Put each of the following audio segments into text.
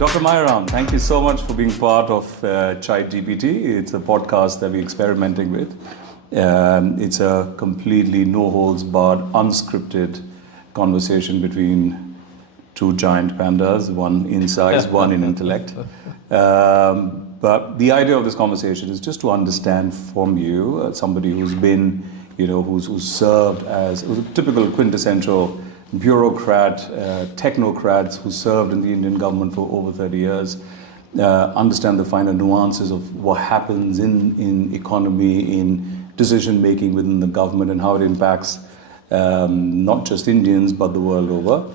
Dr. Mayaram, thank you so much for being part of ChaiGPT. It's a podcast that we're experimenting with. It's a completely no-holds-barred, unscripted conversation between two giant pandas, one in size, one in intellect. But the idea of this conversation is just to understand from you, somebody who's been, who's served as a typical quintessential bureaucrat, technocrats who served in the Indian government for over 30 years, understand the finer nuances of what happens in economy, in decision making within the government, and how it impacts not just Indians but the world over.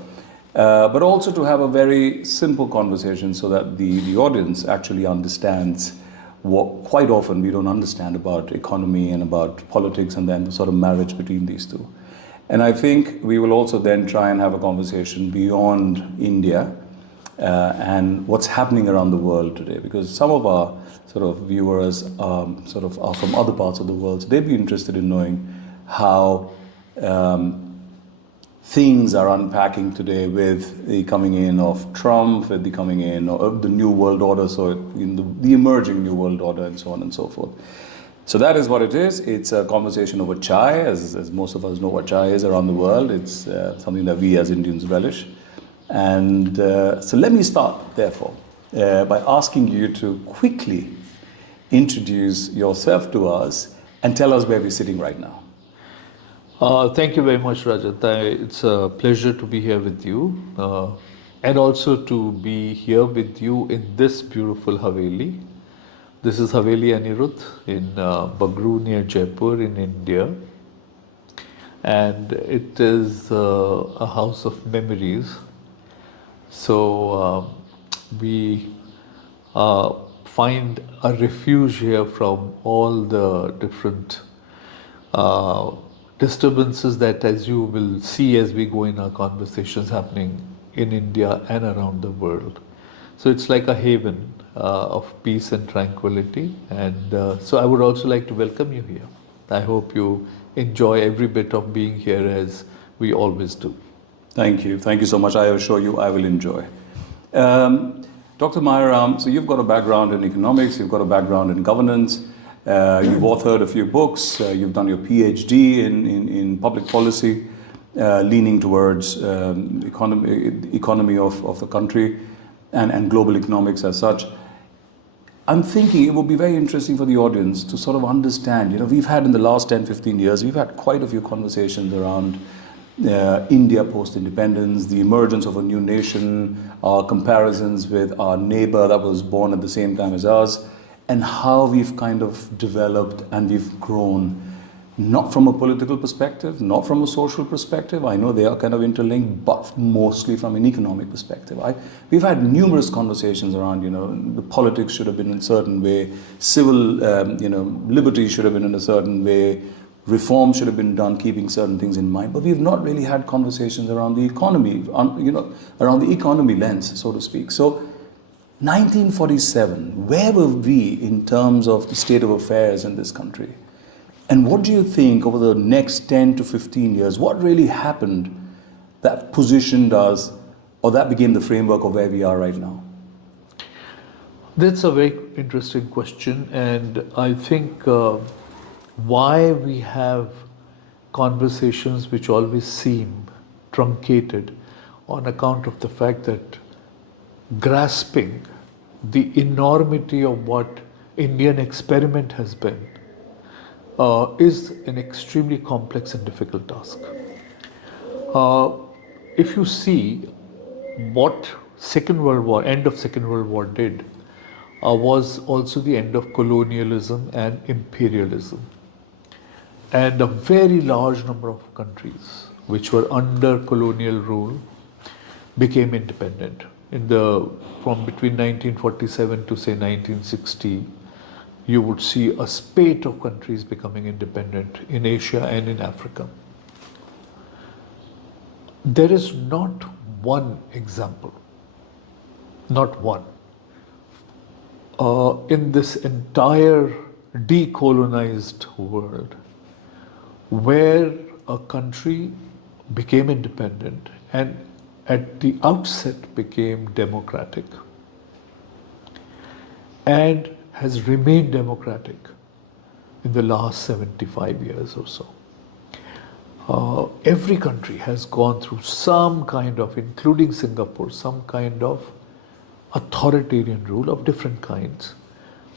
But also to have a very simple conversation so that the audience actually understands what quite often we don't understand about economy and about politics, and then the sort of marriage between these two. And I think we will also then try and have a conversation beyond India and what's happening around the world today, because some of our sort of viewers are from other parts of the world, so they'd be interested in knowing how things are unpacking today with the coming in of Trump, with the coming in of the New World Order, so in the emerging New World Order, and so on and so forth. So that is what it is. It's a conversation over chai, as most of us know what chai is around the world. It's something that we as Indians relish. And so let me start, therefore, by asking you to quickly introduce yourself to us and tell us where we're sitting right now. Thank you very much, Rajat. It's a pleasure to be here with you and also to be here with you in this beautiful Haveli. This is Haveli Anirudh in Bagru near Jaipur in India, and it is a house of memories. So we find a refuge here from all the different disturbances that, as you will see as we go in our conversations, happening in India and around the world. So it's like a haven of peace and tranquility, and so I would also like to welcome you here. I hope you enjoy every bit of being here, as we always do. Thank you so much. I assure you I will enjoy. Dr. Mayaram, so you've got a background in economics, you've got a background in governance, you've authored a few books, you've done your PhD in public policy, leaning towards economy of the country and global economics as such. I'm thinking it would be very interesting for the audience to sort of understand, we've had in the last 10, 15 years, we've had quite a few conversations around India post-independence, the emergence of a new nation, our comparisons with our neighbor that was born at the same time as us, and how we've kind of developed and we've grown, not from a political perspective, not from a social perspective. I know they are kind of interlinked, but mostly from an economic perspective. We've had numerous conversations around, the politics should have been in a certain way, civil, liberty should have been in a certain way, reform should have been done keeping certain things in mind, but we've not really had conversations around the economy, around the economy lens, so to speak. So 1947, where were we in terms of the state of affairs in this country? And what do you think over the next 10 to 15 years, what really happened that positioned us, or that became the framework of where we are right now? That's a very interesting question, and I think why we have conversations which always seem truncated on account of the fact that grasping the enormity of what Indian experiment has been is an extremely complex and difficult task. If you see what Second World War, end of Second World War did, was also the end of colonialism and imperialism. And a very large number of countries which were under colonial rule became independent. From between 1947 to say 1960, you would see a spate of countries becoming independent in Asia and in Africa. There is not one example, not one, in this entire decolonized world where a country became independent and at the outset became democratic and has remained democratic in the last 75 years or so. Every country has gone through some kind of, including Singapore, some kind of authoritarian rule of different kinds.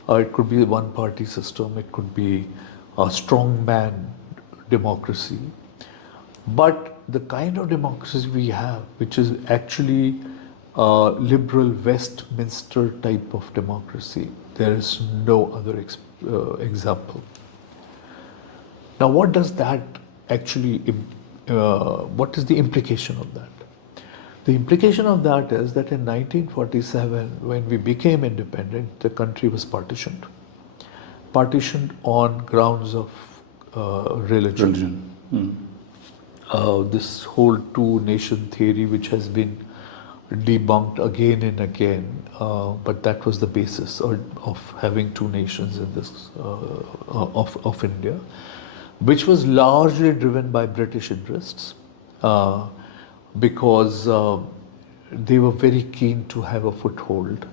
It could be a one-party system, it could be a strongman democracy. But the kind of democracy we have, which is actually a liberal Westminster type of democracy, there is no other example. Now, what does that actually, what is the implication of that? The implication of that is that in 1947, when we became independent, the country was partitioned. Partitioned on grounds of religion. This whole two-nation theory, which has been debunked again and again, but that was the basis of having two nations in this of India, which was largely driven by British interests, because they were very keen to have a foothold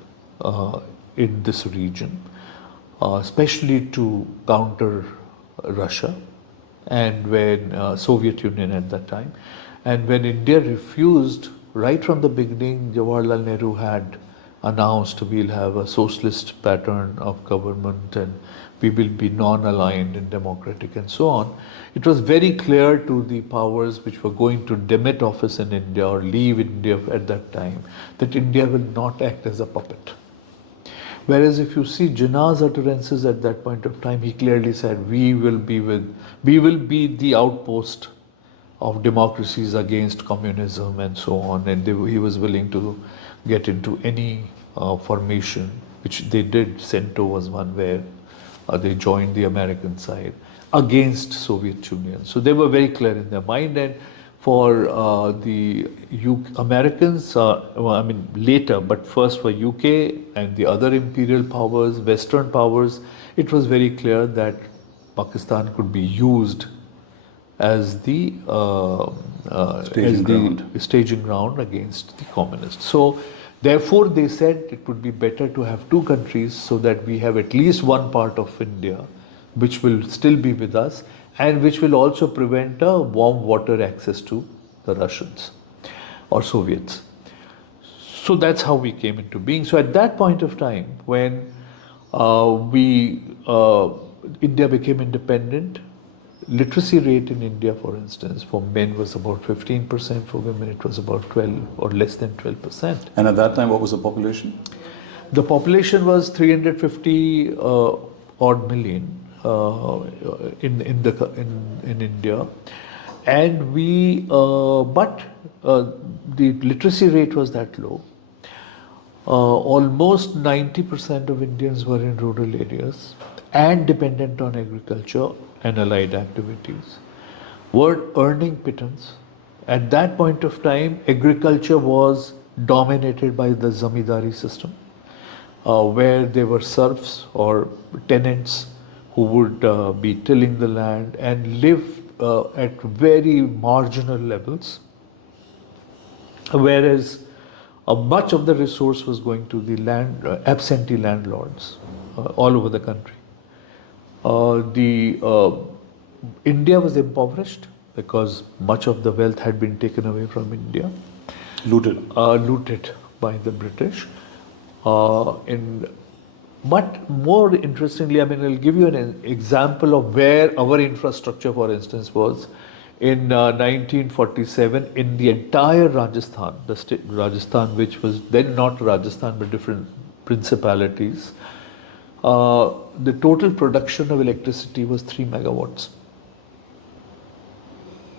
in this region, especially to counter Russia and when Soviet Union at that time. And when India refused, right from the beginning, Jawaharlal Nehru had announced we'll have a socialist pattern of government and we will be non-aligned and democratic and so on. It was very clear to the powers which were going to demit office in India or leave India at that time that India will not act as a puppet. Whereas if you see Jinnah's utterances at that point of time, he clearly said, we will be the outpost of democracies against communism and so on. And he was willing to get into any formation, which they did. CENTO was one where they joined the American side against Soviet Union. So they were very clear in their mind. And for the Americans, later, but first for UK and the other imperial powers, Western powers, it was very clear that Pakistan could be used as the staging ground against the communists. So therefore they said it would be better to have two countries so that we have at least one part of India which will still be with us and which will also prevent a warm water access to the Russians or Soviets. So that's how we came into being. So at that point of time, when India became independent, literacy rate in India, for instance, for men was about 15%, for women it was about 12 or less than 12%. And at that time, what was the population? The population was 350 odd million in India, and the literacy rate was that low. Almost 90% of Indians were in rural areas and dependent on agriculture and allied activities, were earning pittance. At that point of time, agriculture was dominated by the zamindari system, where there were serfs or tenants who would be tilling the land and live at very marginal levels, whereas much of the resource was going to the absentee landlords all over the country. India was impoverished because much of the wealth had been taken away from India. Looted by the British. But more interestingly, I'll give you an example of where our infrastructure, for instance, was. In 1947, in the entire Rajasthan, the state Rajasthan, which was then not Rajasthan but different principalities, the total production of electricity was 3 megawatts.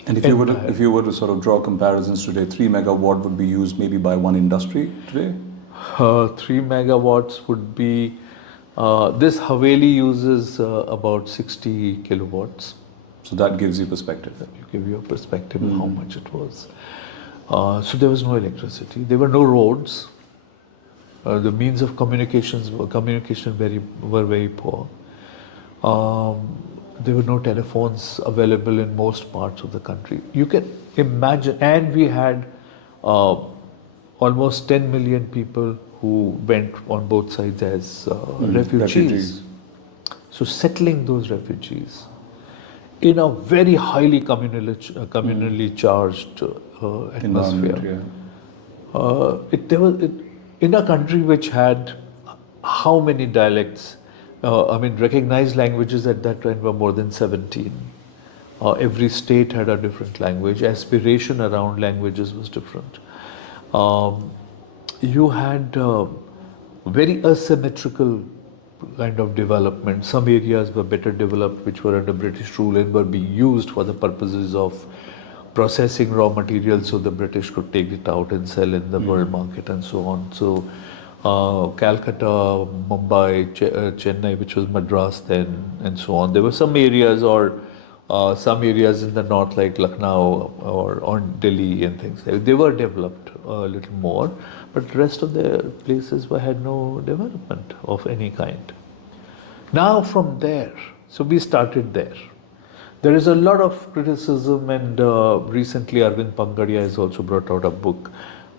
And if you were to sort of draw comparisons today, 3 megawatt would be used maybe by one industry today? 3 megawatts would be, this Haveli uses about 60 kilowatts. So that gives you perspective. Give you a perspective of how much it was. So there was no electricity. There were no roads. The means of communication were very poor. There were no telephones available in most parts of the country. You can imagine, and we had almost 10 million people who went on both sides as refugees. So settling those refugees in a very highly communally charged atmosphere. In a country which had how many dialects? Recognized languages at that time were more than 17. Every state had a different language. Aspiration around languages was different. You had very asymmetrical kind of development. Some areas were better developed, which were under British rule and were being used for the purposes of processing raw materials so the British could take it out and sell in the world market and so on. So Calcutta, Mumbai, Chennai, which was Madras then, and so on. There were some areas some areas in the north like Lucknow or Delhi and things. They were developed a little more, but the rest of the places had no development of any kind. Now from there, so we started there. There is a lot of criticism, and recently Arvind Mayaram has also brought out a book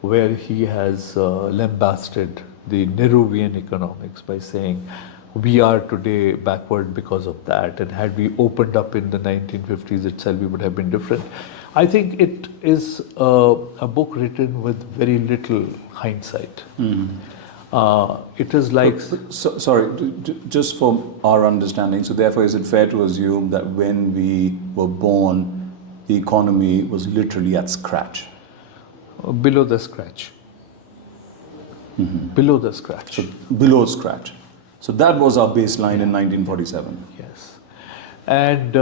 where he has lambasted the Nehruvian economics by saying we are today backward because of that, and had we opened up in the 1950s itself, we would have been different. I think it is a book written with very little hindsight. It is like... just for our understanding, so therefore is it fair to assume that when we were born, the economy was literally at scratch? Below the scratch. Below the scratch. So below scratch. So that was our baseline in 1947. Yes. And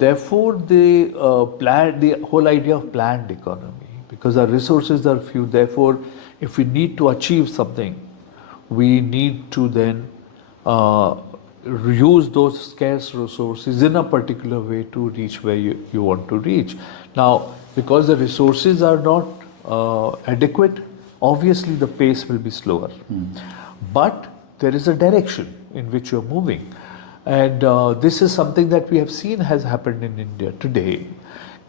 therefore the whole idea of planned economy, because our resources are few, therefore if we need to achieve something, we need to then use those scarce resources in a particular way to reach where you want to reach. Now, because the resources are not adequate, obviously the pace will be slower. But there is a direction in which you're moving. And this is something that we have seen has happened in India today.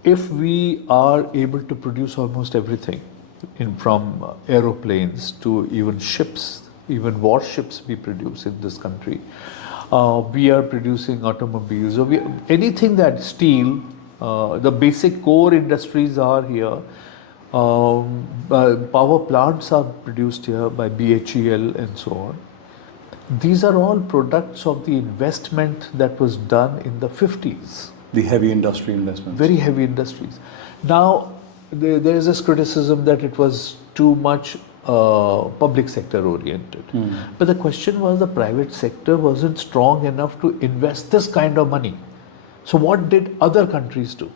If we are able to produce almost everything, from aeroplanes to even ships, even warships we produce in this country. We are producing automobiles, anything that steel, the basic core industries are here. Power plants are produced here by BHEL and so on. These are all products of the investment that was done in the 50s. The heavy industry investments. Very heavy industries. Now, there is this criticism that it was too much public sector oriented. But the question was the private sector wasn't strong enough to invest this kind of money. So what did other countries do?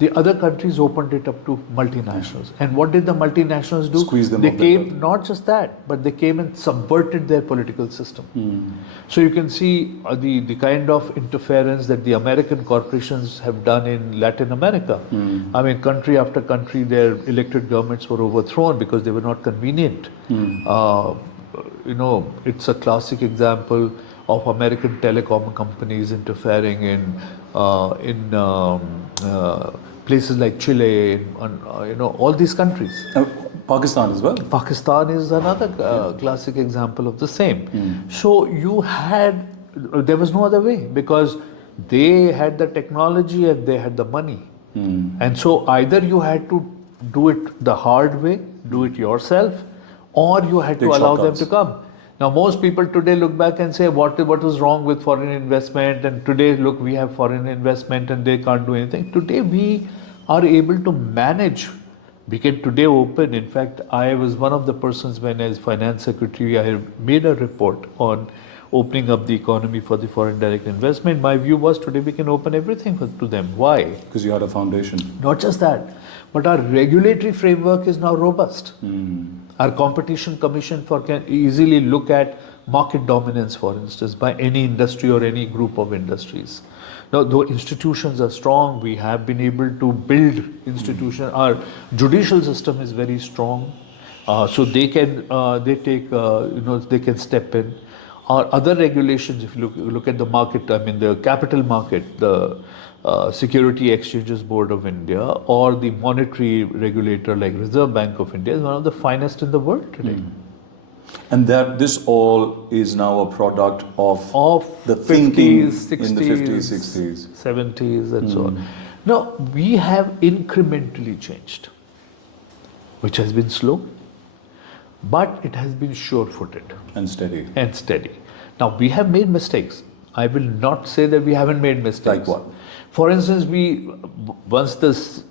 The other countries opened it up to multinationals. And what did the multinationals do? Squeeze them They up came, not just that, but they came and subverted their political system. So you can see the kind of interference that the American corporations have done in Latin America. I mean, country after country, their elected governments were overthrown because they were not convenient. It's a classic example of American telecom companies interfering in places like Chile, all these countries. Pakistan as well. Pakistan is another classic example of the same. So there was no other way, because they had the technology and they had the money. And so either you had to do it the hard way, do it yourself, or you had to allow them to come. Now, most people today look back and say, what was wrong with foreign investment? And today, look, we have foreign investment and they can't do anything. Today, we are able to manage. We can today open. In fact, I was one of the persons when, as finance secretary, I made a report on opening up the economy for the foreign direct investment. My view was today we can open everything to them. Why? Because you had a foundation. Not just that, but our regulatory framework is now robust. Our competition commission can easily look at market dominance, for instance, by any industry or any group of industries. Now, though institutions are strong, we have been able to build institutions. Our judicial system is very strong, so they can they can step in. Our other regulations, if you look at the market, I mean the capital market, the Security Exchanges Board of India, or the monetary regulator like Reserve Bank of India, is one of the finest in the world today. And that this all is now a product of the 50s, thinking 60s, in the 50s, 60s. 70s, and so on. Now, we have incrementally changed, which has been slow, but it has been sure-footed And steady. and steady. Now, we have made mistakes. I will not say that we haven't made mistakes. Like what? For instance, once this,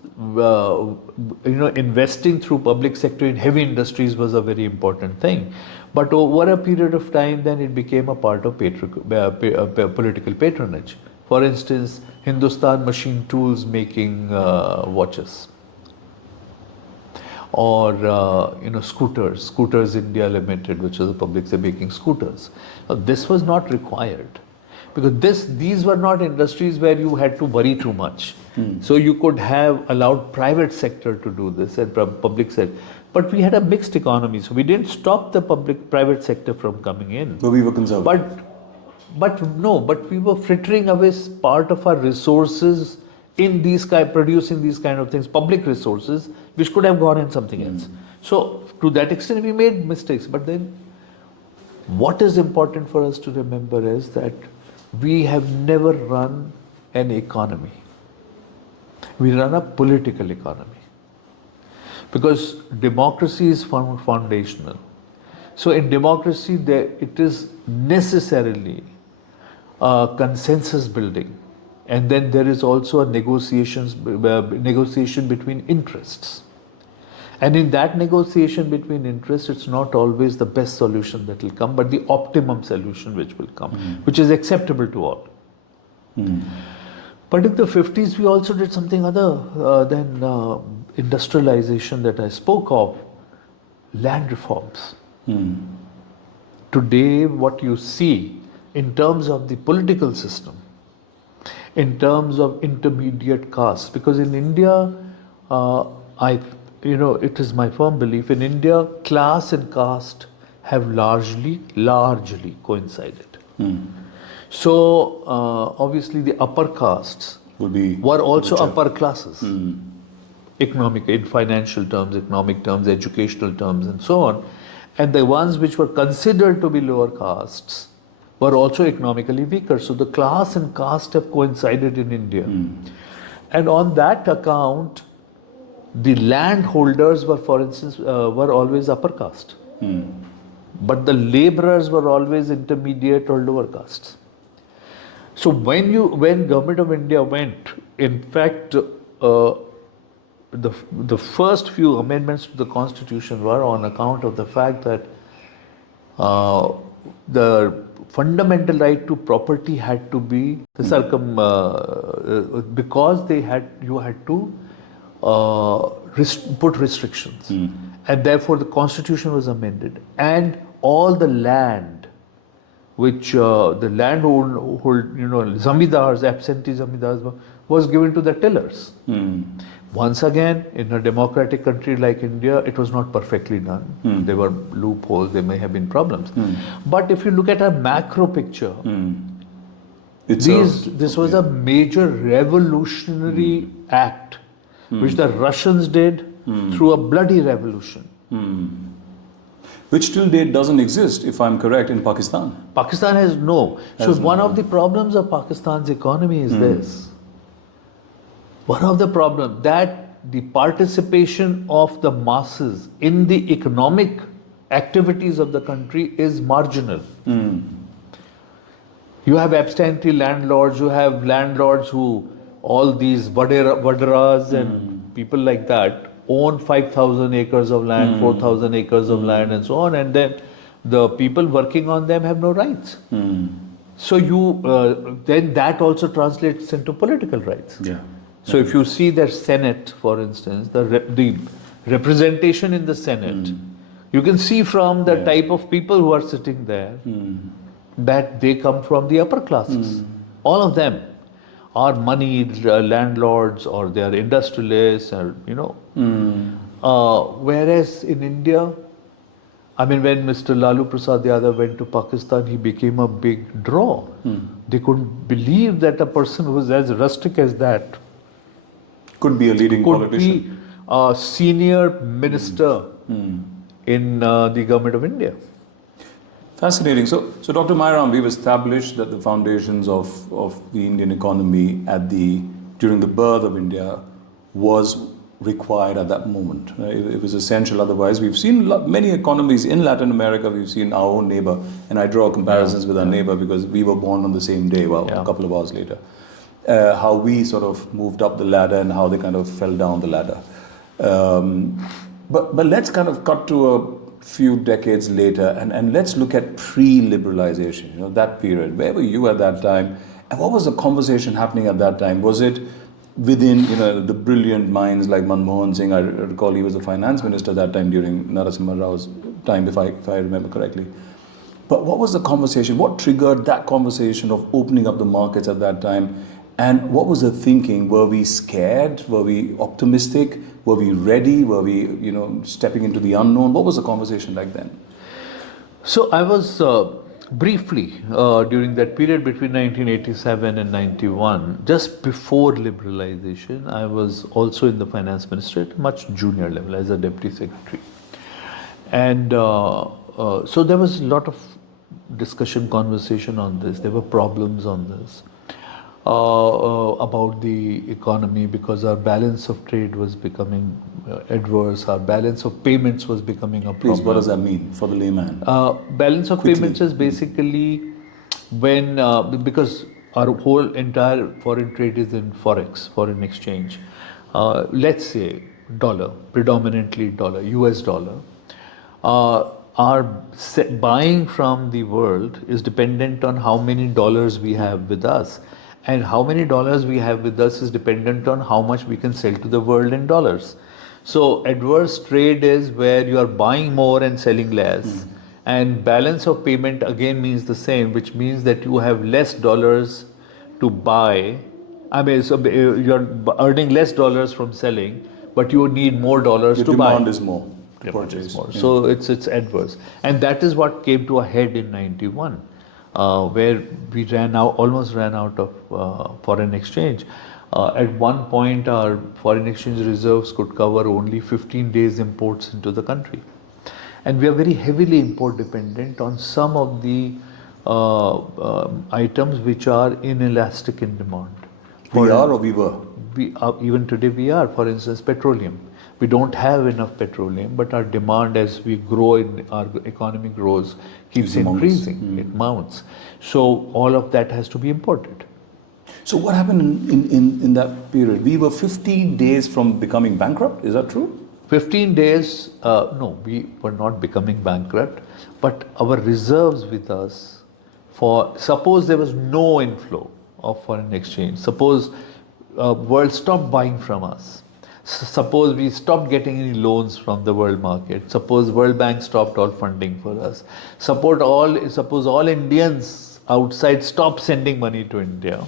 investing through public sector in heavy industries was a very important thing. But over a period of time, then it became a part of political patronage. For instance, Hindustan Machine Tools making watches, or Scooters India Limited, which was a public sector making scooters. This was not required, because these were not industries where you had to worry too much. So you could have allowed private sector to do this and public sector. But we had a mixed economy, so we didn't stop the private sector from coming in. But we were conservative. But we were frittering away part of our resources in producing these kind of things, public resources, which could have gone in something else. So to that extent, we made mistakes. But then, what is important for us to remember is that we have never run an economy. We run a political economy. Because democracy is foundational. So in democracy, it is necessarily consensus building. And then there is also a negotiation between interests. And in that negotiation between interests, it's not always the best solution that will come, but the optimum solution which will come, which is acceptable to all. But in the 50s, we also did something other than industrialization that I spoke of, land reforms. Today, what you see in terms of the political system, in terms of intermediate castes, because in India, it is my firm belief, in India, class and caste have largely coincided. So, obviously, the upper castes were also upper classes, in financial terms, economic terms, educational terms, and so on. And the ones which were considered to be lower castes were also economically weaker. So the class and caste have coincided in India. And on that account, the landholders were, for instance, were always upper caste. But the laborers were always intermediate or lower castes. So when Government of India went, in fact, the first few amendments to the Constitution were on account of the fact that the fundamental right to property had to be because you had to put restrictions, and therefore the Constitution was amended, and all the land which the zamindars, absentee zamindars, was given to the tillers. Once again, in a democratic country like India, it was not perfectly done. There were loopholes, there may have been problems. But if you look at a macro picture, this was a major revolutionary act, which the Russians did through a bloody revolution. Which till date doesn't exist, if I'm correct, in Pakistan. Pakistan has no. So one of the problems of Pakistan's economy is this. One of the problems that the participation of the masses in the economic activities of the country is marginal. You have absentee landlords, you have landlords who, all these Vadaras and people like that, own 5,000 acres of land, 4,000 acres of land, and so on, and then the people working on them have no rights. So then that also translates into political rights. So if you see the Senate, for instance, the representation in the Senate, you can see from the type of people who are sitting there that they come from the upper classes. All of them are moneyed landlords, or they are industrialists, or whereas in India, I mean, when Mr. Lalu Prasad Yadav went to Pakistan, he became a big draw. They couldn't believe that a person who was as rustic as that could be a leading politician. Be a senior minister in the Government of India. Fascinating. So Dr. Mayaram, we've established that the foundations of the Indian economy during the birth of India was required at that moment. It was essential. Otherwise, we've seen many economies in Latin America. We've seen our own neighbor, and I draw comparisons with our neighbor because we were born on the same day. Well, a couple of hours later, how we sort of moved up the ladder and how they kind of fell down the ladder. But let's kind of cut to a few decades later and let's look at pre-liberalization, that period. Where were you at that time? And what was the conversation happening at that time? Was it within, the brilliant minds like Manmohan Singh? I recall he was the finance minister at that time during Narasimha Rao's time, if I remember correctly. But what was the conversation? What triggered that conversation of opening up the markets at that time? And what was the thinking? Were we scared? Were we optimistic? Were we ready? Were we, stepping into the unknown? What was the conversation like then? So I was briefly during that period between 1987 and 91, just before liberalization, I was also in the finance ministry at a much junior level as a deputy secretary. And so there was a lot of discussion, conversation on this. There were problems on this. About the economy because our balance of trade was becoming adverse, our balance of payments was becoming a problem. Please, what does that mean for the layman? Balance of payments is basically when, because our whole entire foreign trade is in forex, foreign exchange. Let's say dollar, predominantly dollar, US dollar. Our buying from the world is dependent on how many dollars we have with us. And how many dollars we have with us is dependent on how much we can sell to the world in dollars. So adverse trade is where you are buying more and selling less. And balance of payment again means the same, which means that you have less dollars to buy. So you're earning less dollars from selling, but you need more dollars to buy. Demand is more. Purchase. More. Yeah. So it's adverse. And that is what came to a head in 91. Where we almost ran out of foreign exchange. At one point, our foreign exchange reserves could cover only 15 days imports into the country. And we are very heavily import dependent on some of the items which are inelastic in demand. We are or we were? Even today we are. For instance, petroleum. We don't have enough petroleum, but our demand as we grow, our economy grows, keeps increasing, it mounts. So all of that has to be imported. So what happened in that period? We were 15 days from becoming bankrupt, is that true? 15 days, no, we were not becoming bankrupt, but our reserves with us suppose there was no inflow of foreign exchange, suppose world stopped buying from us. Suppose we stopped getting any loans from the world market. Suppose World Bank stopped all funding for us. Suppose all Indians outside stopped sending money to India.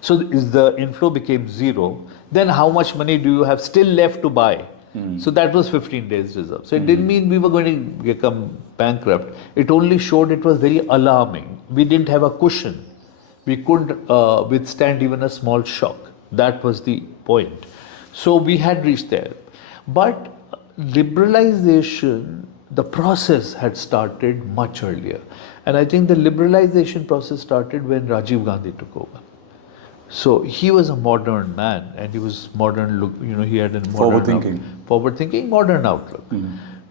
So the inflow became zero. Then how much money do you have still left to buy? So that was 15 days reserve. So it didn't mean we were going to become bankrupt. It only showed it was very alarming. We didn't have a cushion. We couldn't withstand even a small shock. That was the point. So we had reached there. But liberalization, the process had started much earlier. And I think the liberalization process started when Rajiv Gandhi took over. So he was a modern man and he was modern look, he had a forward-thinking, modern outlook.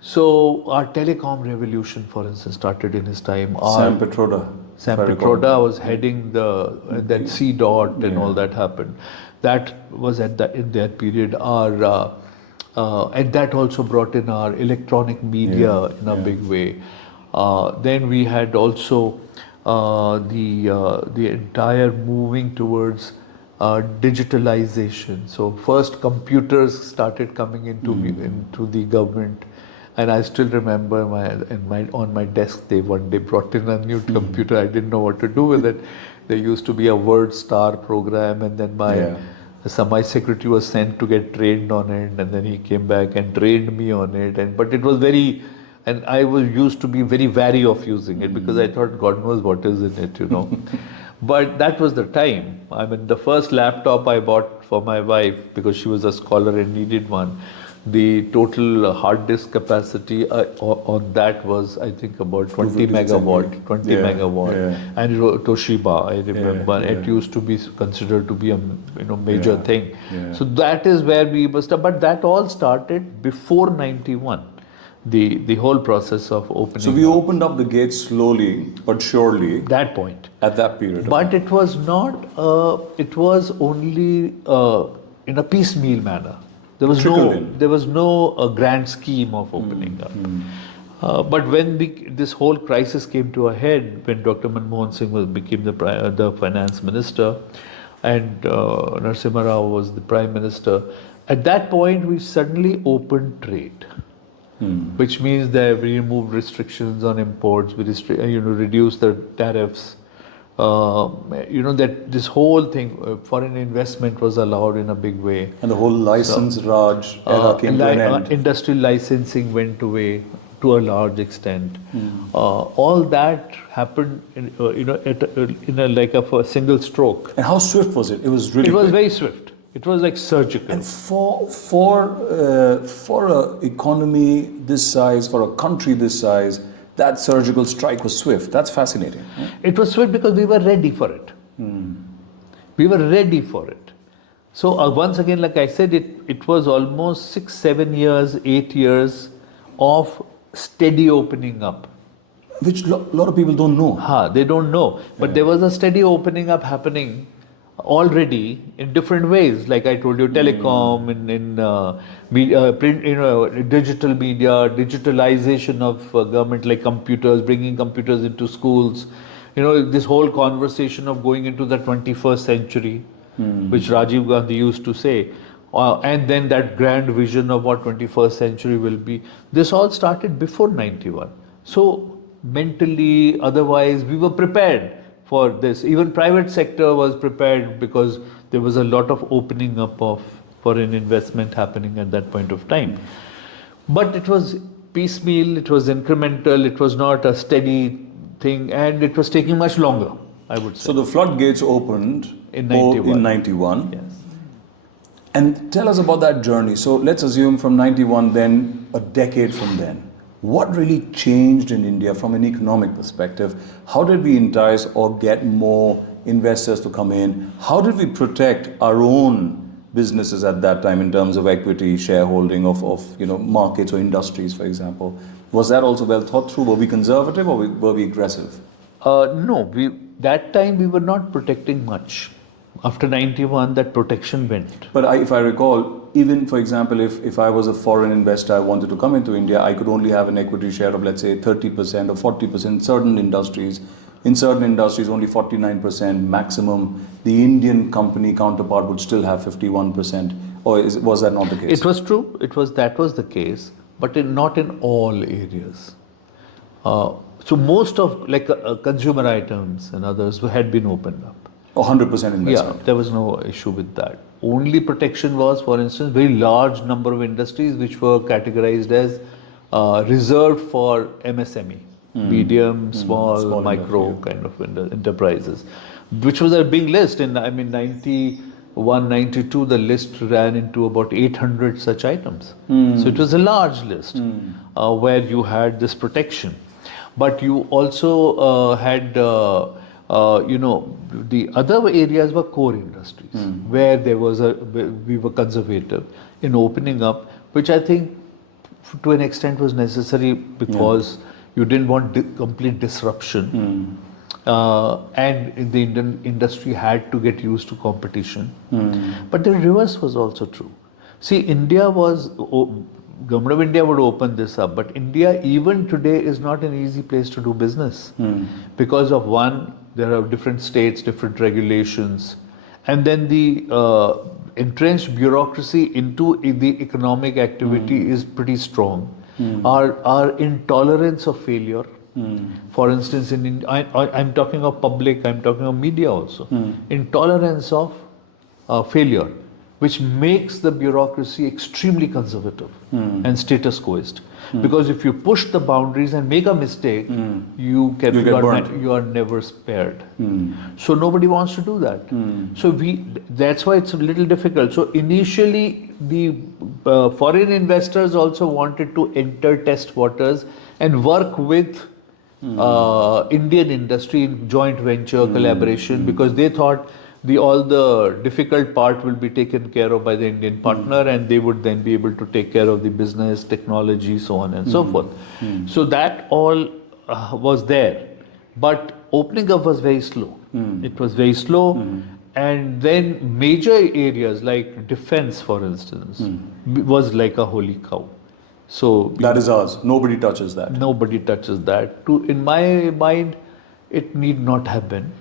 So our telecom revolution, for instance, started in his time. Sam Petroda was heading that C dot and all that happened. That was in that period. And that also brought in our electronic media in a big way. Then we had also the entire moving towards digitalization. So first computers started coming into the government. And I still remember on my desk they one day brought in a new computer. I didn't know what to do with it. There used to be a word star program, and then my secretary was sent to get trained on it, and then he came back and trained me on it. But it was and I was used to be very wary of using it because I thought God knows what is in it, But that was the time. I mean, the first laptop I bought for my wife because she was a scholar and needed one. The total hard disk capacity on that was, I think, about 20 megawatt, 20 Yeah, megawatt. yeah. And it was Toshiba, I remember. Yeah, It used to be considered to be a major Yeah, thing. yeah. So that is where we must have, but that all started before 91. The whole process of opening So we up. opened up the gates slowly but surely That point. at that period. But it was not, it was only in a piecemeal manner. Trickle in. There was no grand scheme of opening up. But when this whole crisis came to a head, when Dr. Manmohan Singh became the finance minister and Narasimha Rao was the prime minister, at that point we suddenly opened trade. Which means that we removed restrictions on imports, we reduced the tariffs. That this whole thing, foreign investment was allowed in a big way. And the whole license Raj era came to an end. Industrial licensing went away to a large extent. All that happened, in a single stroke. And how swift was it? It was really It was quick. very swift. It was like surgical. And for a economy this size, for a country this size, that surgical strike was swift. That's fascinating. It was swift because we were ready for it. We were ready for it. So once again, like I said, it was almost 6, 7 years, 8 years of steady opening up. Which a lot of people don't know. They don't know. But there was a steady opening up happening already in different ways. Like I told you, telecom, in media, print, digital media, digitalization of government, like computers, bringing computers into schools. This whole conversation of going into the 21st century, which Rajiv Gandhi used to say. And then that grand vision of what 21st century will be. This all started before 91. So mentally, otherwise, we were prepared for this. Even private sector was prepared because there was a lot of opening up of foreign investment happening at that point of time. But it was piecemeal, it was incremental, it was not a steady thing, and it was taking much longer, I would say. So the floodgates opened In 91. in 91. Yes. And tell us about that journey. So let's assume from 91, then a decade from then. What really changed in India from an economic perspective? How did we entice or get more investors to come in? How did we protect our own businesses at that time in terms of equity, shareholding of markets or industries, for example? Was that also well thought through? Were we conservative or were we aggressive? No, that time we were not protecting much. After 91, that protection went. But if I recall, even for example, if I was a foreign investor, I wanted to come into India, I could only have an equity share of, let's say, 30% or 40% in certain industries. In certain industries, only 49% maximum. The Indian company counterpart would still have 51%. Or was that not the case? It was true. That was the case, but not in all areas. So most of consumer items and others had been opened up. 100% investment. Yeah, there was no issue with that. Only protection was, for instance, very large number of industries which were categorized as reserved for MSME, medium, small micro kind of enterprises, which was a big list. In 91, 92, the list ran into about 800 such items. So it was a large list where you had this protection, but you also had. The other areas were core industries where we were conservative in opening up, which I think to an extent was necessary because you didn't want complete disruption. And the Indian industry had to get used to competition. But the reverse was also true. See, Government of India would open this up, but India even today is not an easy place to do business because of there are different states, different regulations, and then the entrenched bureaucracy into the economic activity is pretty strong. Our intolerance of failure, for instance, I'm talking of public, I'm talking of media also, intolerance of failure, which makes the bureaucracy extremely conservative and status quoist. Because if you push the boundaries and make a mistake, you are never spared. So nobody wants to do that. So that's why it's a little difficult. So initially, the foreign investors also wanted to enter test waters and work with Indian industry in joint venture collaboration, because they thought all the difficult part will be taken care of by the Indian partner, and they would then be able to take care of the business, technology, so on and so forth. So that all was there, but opening up was very slow. It was very slow, and then major areas like defense, for instance, was like a holy cow. So that is ours. Nobody touches that. Nobody touches that. In my mind, it need not have been.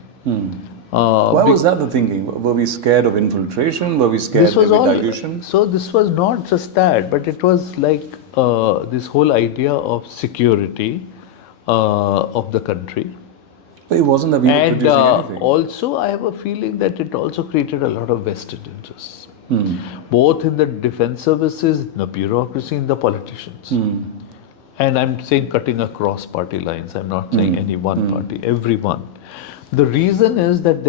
Why was that the thinking? Were we scared of infiltration? Were we scared of dilution? So this was not just that, but it was like this whole idea of security of the country. But it wasn't that we were producing anything. Also, I have a feeling that it also created a lot of vested interests, both in the defense services, in the bureaucracy, in the politicians. And I'm saying cutting across party lines. I'm not saying any one party, everyone. The reason is that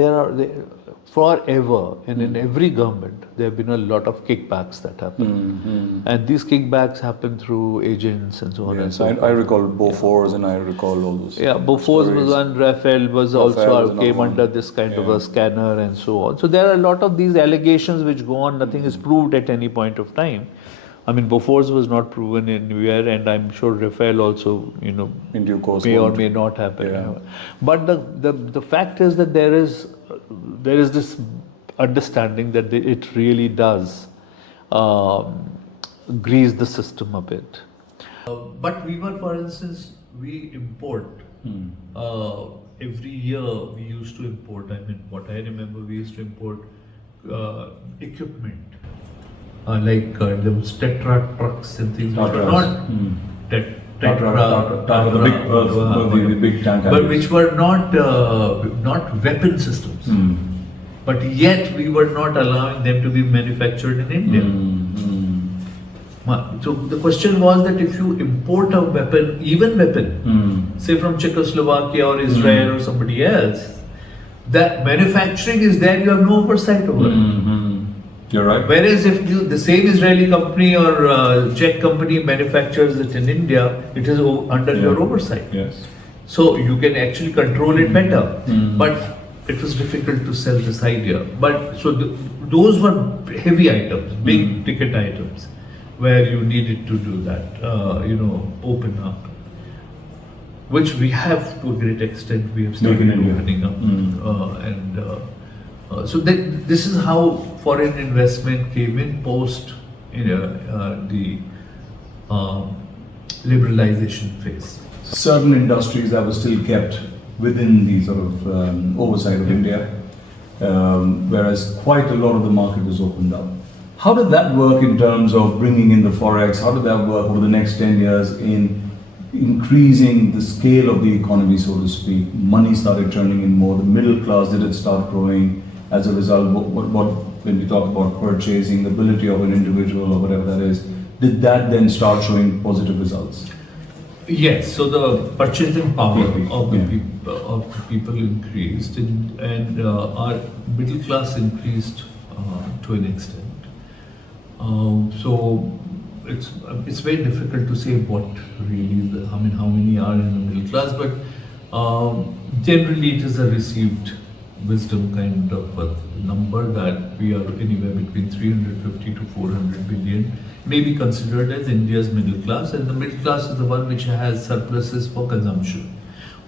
forever, and in every government, there have been a lot of kickbacks that happen. And these kickbacks happen through agents and so on and so forth. I recall Bofors and I recall all those. Yeah, Bofors was one, Rafael was also came under this kind of a scanner and so on. So there are a lot of these allegations which go on, nothing is proved at any point of time. I mean, Bofors was not proven anywhere, and I'm sure Rafael also, in due course, may or may not happen. Yeah. But the fact is that there is this understanding that it really does grease the system a bit. But we were, for instance, we import. Every year we used to import. I mean, what I remember, we used to import equipment. Like those Tetra trucks and things, which were not the big tank, but which were not weapon systems. But yet we were not allowing them to be manufactured in India. So the question was that if you import a weapon, say from Czechoslovakia or Israel or somebody else, that manufacturing is there, you have no oversight over it. You're right. Whereas if the same Israeli company or Czech company manufactures it in India, it is under your oversight. Yes. So you can actually control it better. But it was difficult to sell this idea. But so those were heavy items, big ticket items, where you needed to do that, open up. Which we have to a great extent, we have started opening up. So this is how foreign investment came in post the liberalization phase. Certain industries that were still kept within the sort of oversight of India, whereas quite a lot of the market was opened up. How did that work in terms of bringing in the forex? How did that work over the next 10 years in increasing the scale of the economy, so to speak? Money started turning in more. The middle class, did it start growing? As a result, when we talk about purchasing, the ability of an individual or whatever that is, did that then start showing positive results? Yes, so the purchasing power of the people increased, and our middle class increased to an extent. So it's very difficult to say what really, how many are in the middle class, but generally it is a received wisdom kind of a number that we are anywhere between 350 to 400 billion may be considered as India's middle class, and the middle class is the one which has surpluses for consumption.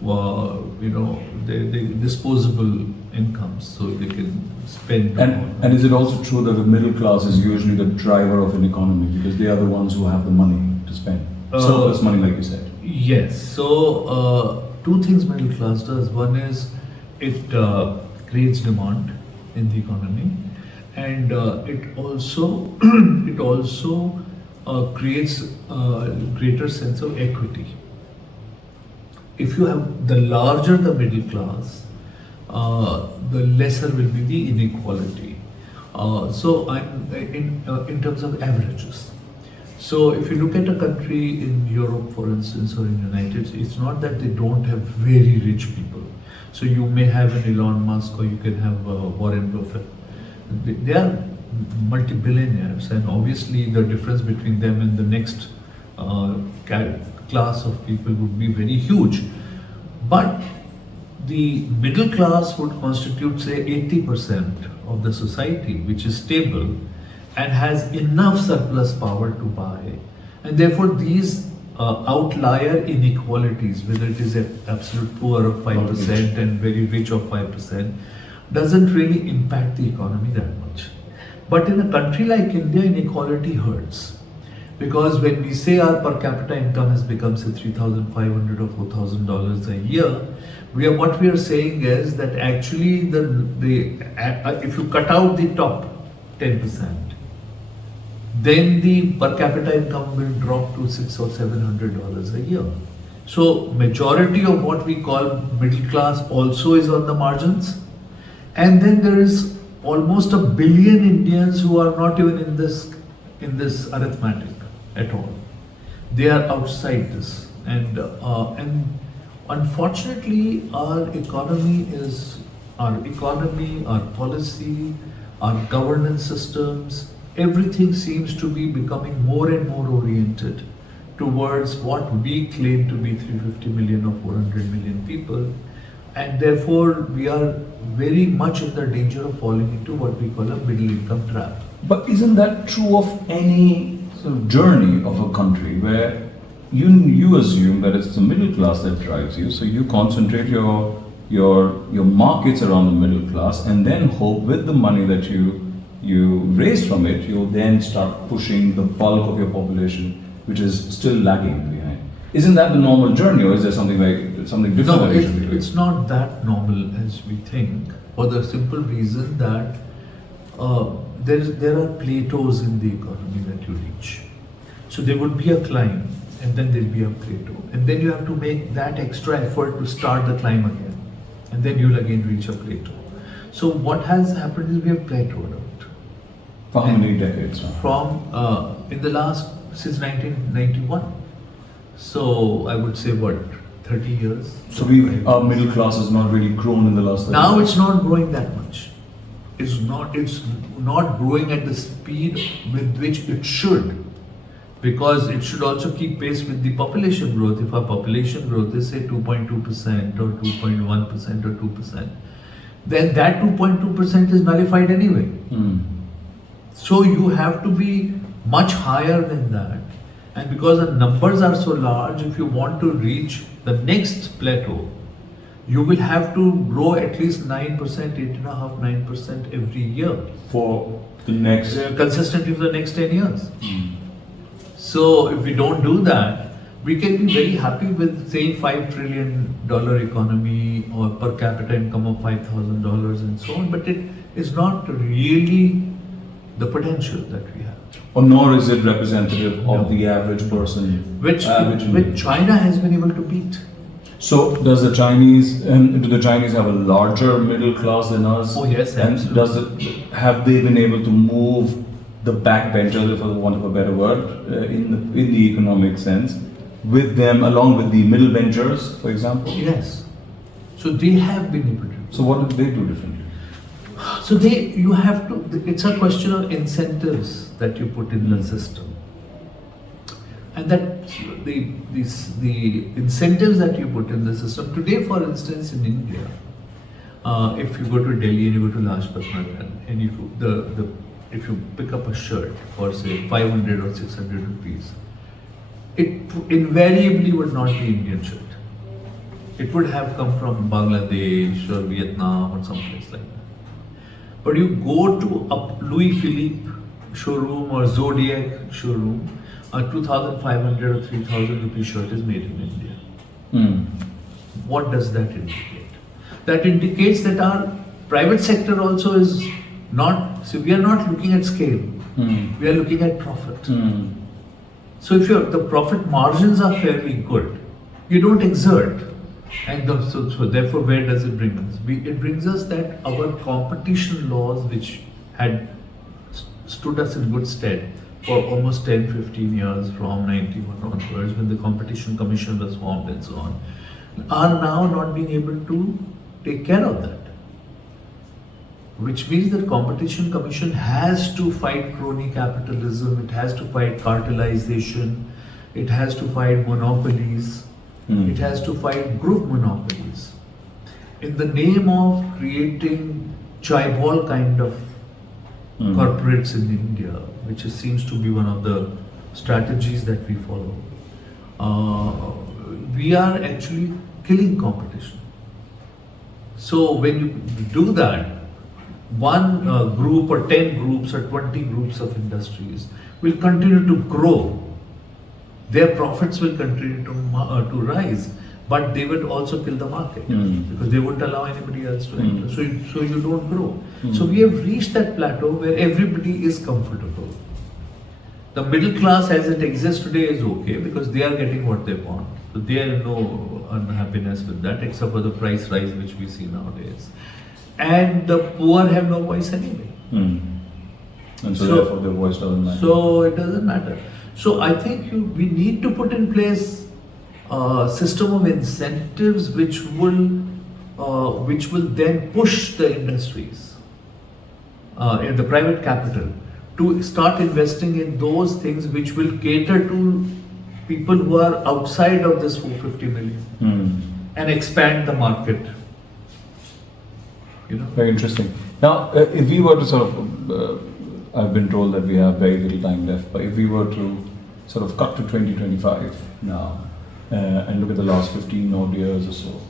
The disposable incomes, so they can spend. And is it also true that the middle class is usually the driver of an economy because they are the ones who have the money to spend? Surplus money, like you said. Yes. So two things middle class does. One is it creates demand in the economy, and it also creates a greater sense of equity. If you have the larger the middle class, the lesser will be the inequality. So I'm in terms of averages. So if you look at a country in Europe, for instance, or in United States, it's not that they don't have very rich people. So you may have an Elon Musk or you can have Warren Buffett. They are multi-billionaires, and obviously the difference between them and the next class of people would be very huge. But the middle class would constitute, say, 80% of the society, which is stable and has enough surplus power to buy. And therefore these outlier inequalities, whether it is an absolute poor of 5% and very rich of 5%, doesn't really impact the economy that much. But in a country like India, inequality hurts. Because when we say our per capita income has become, say, $3,500 or $4,000 a year, what we are saying is that actually if you cut out the top 10%, then the per capita income will drop to $600 or $700 a year. So majority of what we call middle class also is on the margins. And then there is almost 1 billion Indians who are not even in this arithmetic at all. They are outside this. And unfortunately, our economy, our policy, our governance systems, everything seems to be becoming more and more oriented towards what we claim to be 350 million or 400 million people. And therefore, we are very much in the danger of falling into what we call a middle income trap. But isn't that true of any sort of journey of a country where you assume that it's the middle class that drives you, so you concentrate your markets around the middle class, and then hope with the money that you raise from it, you'll then start pushing the bulk of your population, which is still lagging behind. Isn't that the normal journey, or is there something different? No, it's not that normal as we think, for the simple reason that there are plateaus in the economy that you reach. So there would be a climb, and then there'll be a plateau, and then you have to make that extra effort to start the climb again, and then you'll again reach a plateau. So what has happened is we have plateaued out. For how many decades now? From since 1991. So I would say 30 years. So our middle class has not really grown in the last 30 Now years. it's not growing that much. It's not growing at the speed with which it should, because it should also keep pace with the population growth. If our population growth is, say, 2.2% or 2.1% or 2%, then that 2.2% is nullified anyway. So you have to be much higher than that. And because the numbers are so large, if you want to reach the next plateau, you will have to grow at least 9%, 8.5%, 9% every year. For the next... consistently for the next 10 years. So if we don't do that, we can be very happy with, say, $5 trillion economy or per capita income of $5,000 and so on, but it is not really the potential that we have. Or nor is it representative of the average person. Which China has been able to beat. So do the Chinese have a larger middle class than us? Oh yes, and absolutely. Have they been able to move the backbenchers, for want of a better word, in the economic sense, with them, along with the middle benchers, for example? Yes. So they have been able to. So what did they do differently? So it's a question of incentives that you put in the system. And that the incentives that you put in the system, today for instance in India, if you go to Delhi and you go to Lajpat Nagar and if you pick up a shirt for, say, 500 or 600 rupees, it invariably would not be Indian shirt. It would have come from Bangladesh or Vietnam or someplace like that. But you go to a Louis Philippe showroom or Zodiac showroom, a 2,500 or 3,000 rupee shirt is made in India. What does that indicate? That indicates that our private sector also is not, so we are not looking at scale, we are looking at profit. So if the profit margins are fairly good, you don't exert. And so therefore, where does it bring us? It brings us that our competition laws, which had stood us in good stead for almost 10-15 years from 91 onwards, when the Competition Commission was formed and so on, are now not being able to take care of that. Which means that Competition Commission has to fight crony capitalism, it has to fight cartelization, it has to fight monopolies, it has to fight group monopolies. In the name of creating chaibol kind of corporates in India, which seems to be one of the strategies that we follow, we are actually killing competition. So when you do that, one group or 10 groups or 20 groups of industries will continue to grow. Their profits will continue to rise, but they would also kill the market because they wouldn't allow anybody else to enter. So you don't grow. So we have reached that plateau where everybody is comfortable. The middle class as it exists today is okay because they are getting what they want. So there is no unhappiness with that except for the price rise which we see nowadays. And the poor have no voice anyway. And so therefore their voice doesn't matter. So it doesn't matter. So I think we need to put in place a system of incentives which will then push the industries in the private capital to start investing in those things which will cater to people who are outside of this 450 million and expand the market. Very interesting. Now, if we were to sort of, I've been told that we have very little time left, but if we were to sort of cut to 2025 now and look at the last 15 odd years or so,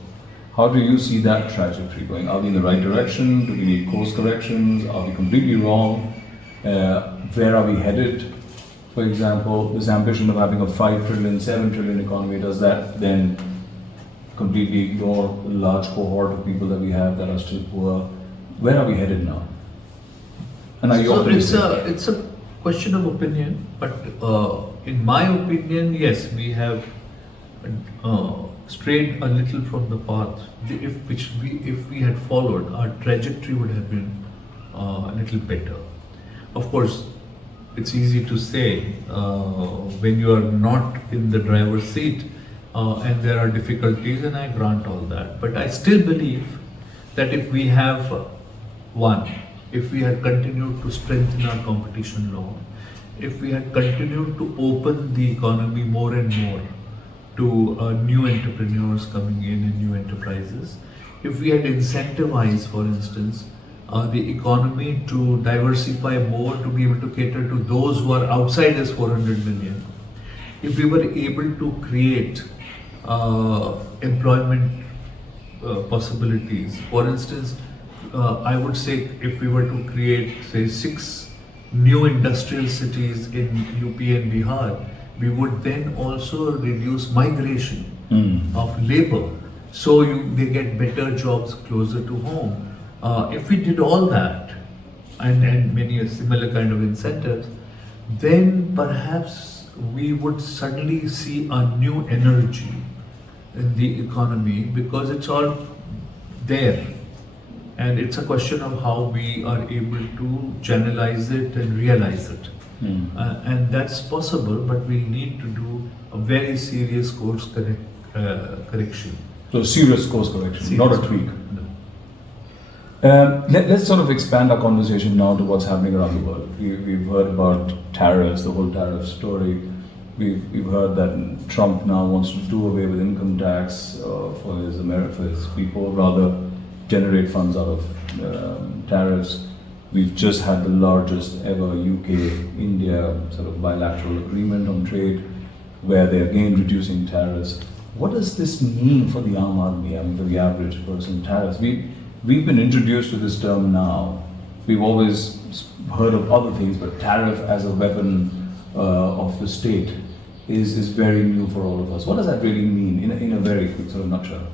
how do you see that trajectory going? Are we in the right direction? Do we need course corrections? Are we completely wrong? Where are we headed? For example, this ambition of having a 5 trillion, 7 trillion economy, does that then completely ignore a large cohort of people that we have that are still poor? Where are we headed now? And are you optimistic? It's a question of opinion, but in my opinion, yes, we have strayed a little from the path. If we had followed, our trajectory would have been a little better. Of course, it's easy to say when you are not in the driver's seat. And there are difficulties, and I grant all that. But I still believe that if we have if we had continued to strengthen our competition law, if we had continued to open the economy more and more to new entrepreneurs coming in and new enterprises, if we had incentivized, for instance, the economy to diversify more to be able to cater to those who are outside this 400 million, if we were able to create employment possibilities. For instance, I would say if we were to create, say, 6 new industrial cities in UP and Bihar, we would then also reduce migration of labor. So they get better jobs closer to home. If we did all that and many similar kind of incentives, then perhaps we would suddenly see a new energy in the economy because it's all there, and it's a question of how we are able to channelize it and realize it. And that's possible, but we need to do a very serious course correction. So serious course correction, Serious. not a tweak. Let's sort of expand our conversation now to what's happening around the world. We've heard about tariffs, the whole tariff story. We've heard that Trump now wants to do away with income tax for his people, rather generate funds out of tariffs. We've just had the largest ever UK-India sort of bilateral agreement on trade, where they're again reducing tariffs. What does this mean for the Aam Aadmi, for the average person? Tariffs. We've been introduced to this term now. We've always heard of other things, but tariff as a weapon of the state is very new for all of us. What does that really mean in a very quick sort of nutshell?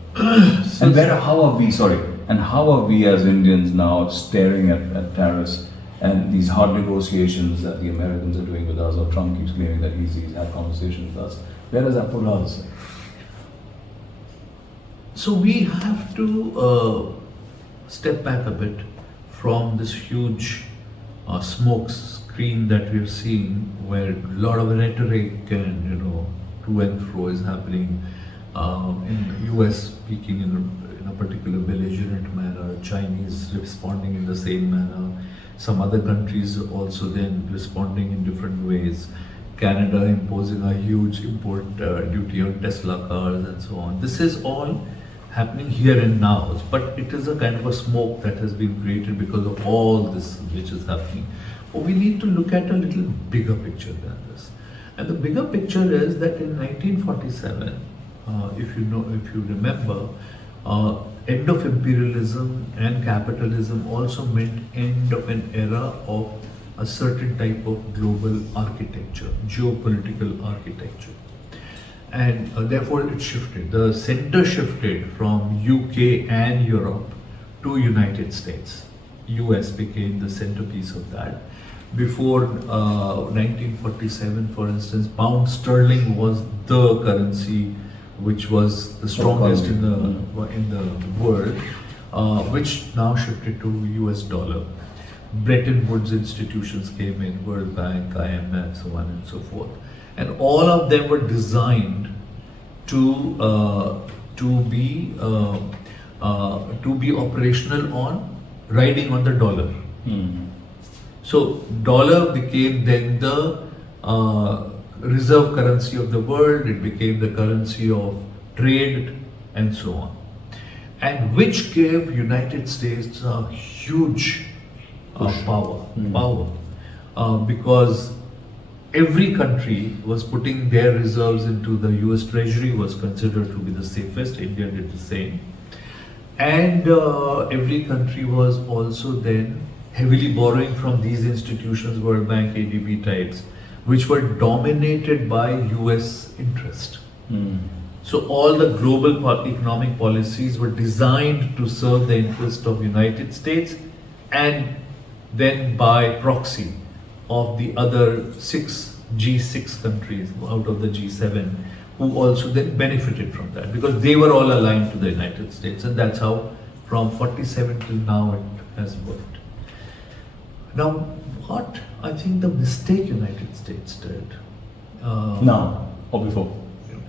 And how are we as Indians now staring at tariffs and these hard negotiations that the Americans are doing with us, or Trump keeps claiming that he's had conversations with us? Where does that put us? So we have to step back a bit from this huge smoke screen that we're seeing, where a lot of rhetoric and to and fro is happening, in the US speaking in a particular belligerent manner, Chinese responding in the same manner, some other countries also then responding in different ways, Canada imposing a huge import duty on Tesla cars and so on. This is all happening here and now, but it is a kind of a smoke that has been created because of all this which is happening. But we need to look at a little bigger picture than this. And the bigger picture is that in 1947, if you remember, end of imperialism and capitalism also meant end of an era of a certain type of global architecture, geopolitical architecture. And therefore it shifted. The center shifted from UK and Europe to United States. US became the centerpiece of that. Before 1947, for instance, pound sterling was the currency which was the strongest in the world, which now shifted to US dollar. Bretton Woods institutions came in, World Bank, IMF, so on and so forth. And all of them were designed to be operational on riding on the dollar. So dollar became then the reserve currency of the world. It became the currency of trade and so on, and which gave United States a huge power, because every country was putting their reserves into the US Treasury, was considered to be the safest. India did the same. And every country was also then heavily borrowing from these institutions, World Bank, ADB types, which were dominated by US interest. So all the global economic policies were designed to serve the interest of United States and then by proxy of the other G6 countries out of the G7, who also then benefited from that because they were all aligned to the United States, and that's how from 47 till now it has worked. Now, what I think the mistake United States did now or before?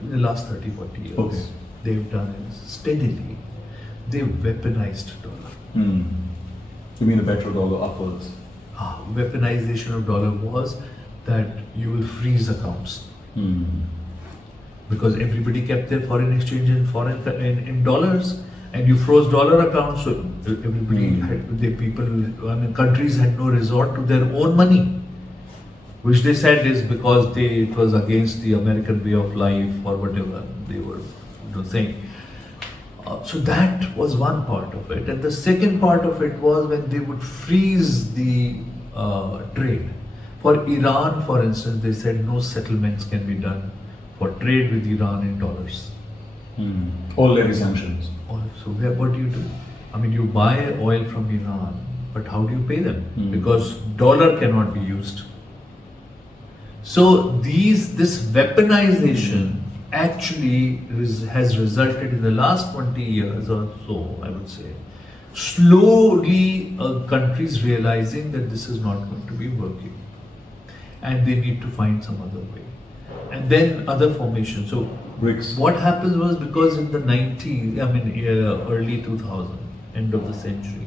In the last 30-40 years, okay, they've done is steadily, they've weaponized dollar. You mean the petrodollar upwards? Weaponization of dollar was that you will freeze accounts. Because everybody kept their foreign exchange in dollars, and you froze dollar accounts, so everybody countries had no resort to their own money, which they said is because it was against the American way of life or whatever they were saying. So that was one part of it, and the second part of it was when they would freeze the trade. For Iran, for instance, they said no settlements can be done for trade with Iran in dollars. All levy sanctions. So what do? I mean, you buy oil from Iran, but how do you pay them? Because dollar cannot be used. So this weaponization actually has resulted in the last 20 years or so, I would say, slowly countries realizing that this is not going to be working and they need to find some other way. And then other formations. So BRICS. What happens was because in the early 2000, end of the century,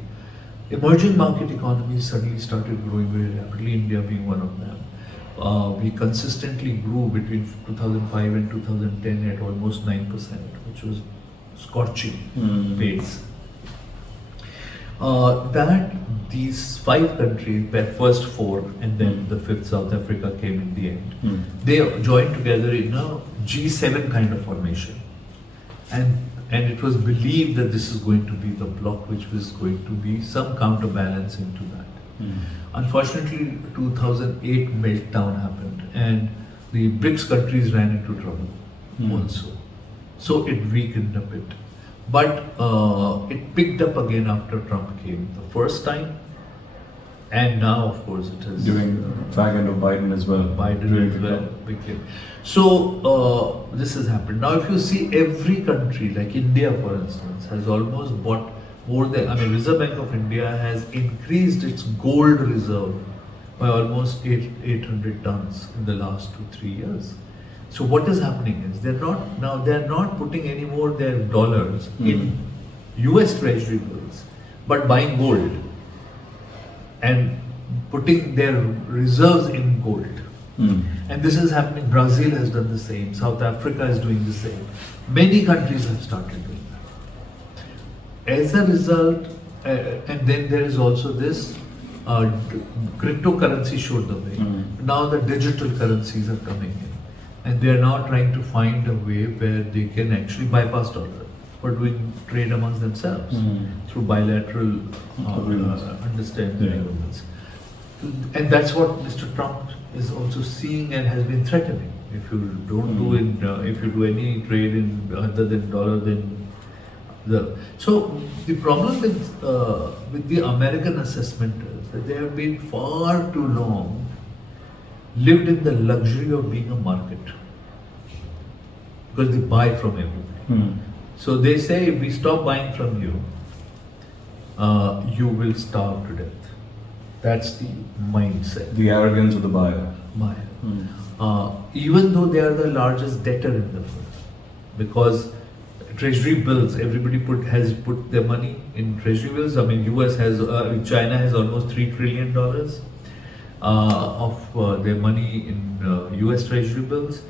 emerging market economies suddenly started growing very rapidly, India being one of them. We consistently grew between 2005 and 2010 at almost 9%, which was scorching pace. That these 5 countries, the first 4 and then the 5th, South Africa, came in the end. They joined together in a G7 kind of formation, and it was believed that this is going to be the bloc which was going to be some counterbalancing to that. Unfortunately, 2008 meltdown happened and the BRICS countries ran into trouble also. So it weakened a bit. But it picked up again after Trump came the first time, and now of course it is during fag end of Biden as well. Became. So this has happened. Now if you see every country like India, for instance, has almost bought more than, Reserve Bank of India has increased its gold reserve by almost 800 tons in the last 2-3 years. So what is happening is they're not putting any more their dollars in US Treasury bills, but buying gold and putting their reserves in gold. And this is happening. Brazil has done the same. South Africa is doing the same. Many countries have started doing that. As a result, and then there is also this cryptocurrency showed the way. Now the digital currencies are coming in, and they are now trying to find a way where they can actually bypass dollar for doing trade amongst themselves through bilateral understanding agreements. And that's what Mr. Trump is also seeing and has been threatening. If you don't do it, if you do any trade in other than dollar, then so the problem with the American assessment is that they have been far too long lived in the luxury of being a market, because they buy from everybody. So they say, if we stop buying from you, you will starve to death. That's the mindset. The arrogance of the buyer. Even though they are the largest debtor in the world, because treasury bills, everybody has put their money in treasury bills. I mean, China has almost $3 trillion of their money in US treasury bills.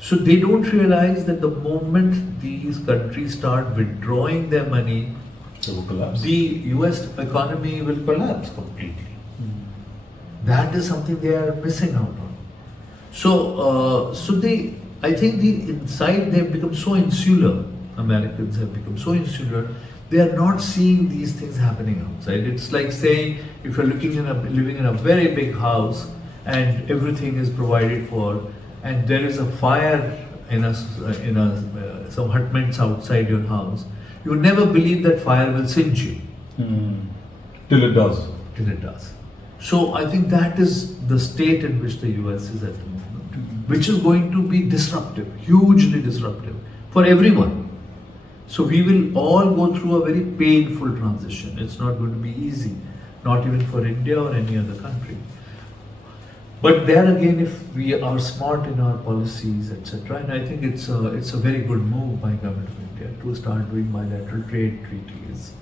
So they don't realize that the moment these countries start withdrawing their money, the US economy will collapse completely. That is something they are missing out on. So, I think inside they have become so insular. Americans have become so insular. They are not seeing these things happening outside. It's like saying, if you're living in a very big house and everything is provided for, and there is a fire in some hutments outside your house, you would never believe that fire will singe you. Till it does. Till it does. So I think that is the state in which the US is at the moment, which is going to be disruptive, hugely disruptive for everyone. So we will all go through a very painful transition. It's not going to be easy, not even for India or any other country. But there again, if we are smart in our policies, etc., and I think it's a very good move by government of India to start doing bilateral trade treaties.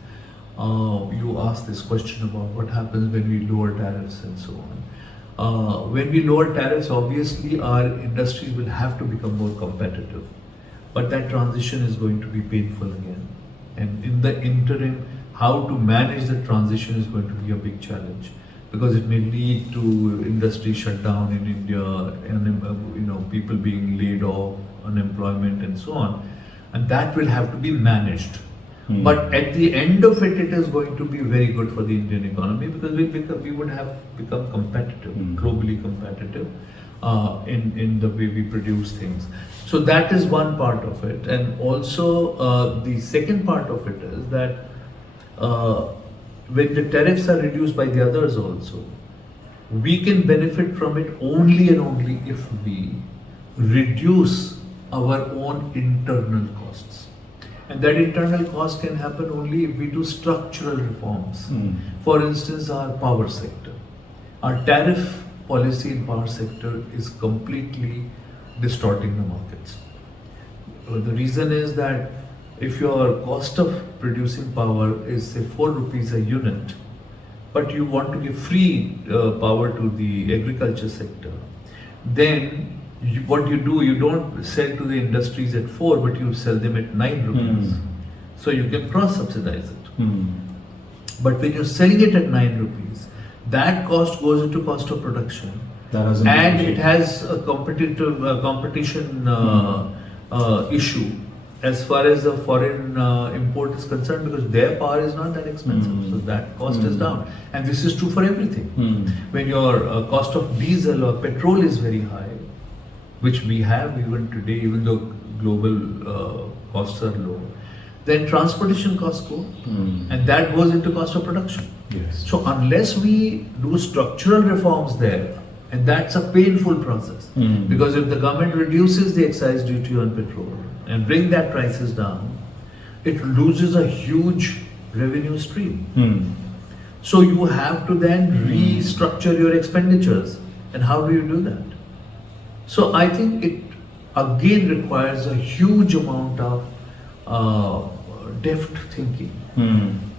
You asked this question about what happens when we lower tariffs and so on. When we lower tariffs, obviously our industries will have to become more competitive. But that transition is going to be painful again. And in the interim, how to manage the transition is going to be a big challenge, because it may lead to industry shutdown in India, and people being laid off, unemployment and so on. And that will have to be managed. But at the end of it, it is going to be very good for the Indian economy, because we would have become competitive, globally competitive in the way we produce things. So that is one part of it. And also the second part of it is that when the tariffs are reduced by the others also, we can benefit from it only and only if we reduce our own internal costs. And that internal cost can happen only if we do structural reforms. For instance, our power sector. Our tariff policy in power sector is completely distorting the markets. The reason is that if your cost of producing power is say 4 rupees a unit, but you want to give free power to the agriculture sector, then what you do, you don't sell to the industries at 4, but you sell them at 9 rupees. So you can cross-subsidize it. But when you're selling it at 9 rupees, that cost goes into cost of production. And it has a competition issue as far as the foreign import is concerned, because their power is not that expensive. So that cost is down. And this is true for everything. When your cost of diesel or petrol is very high, which we have even today, even though global costs are low, then transportation costs go, and that goes into cost of production. So unless we do structural reforms there, and that's a painful process, because if the government reduces the excise duty on petrol and bring that prices down, it loses a huge revenue stream. So you have to then restructure your expenditures. And how do you do that? So I think it again requires a huge amount of deft thinking.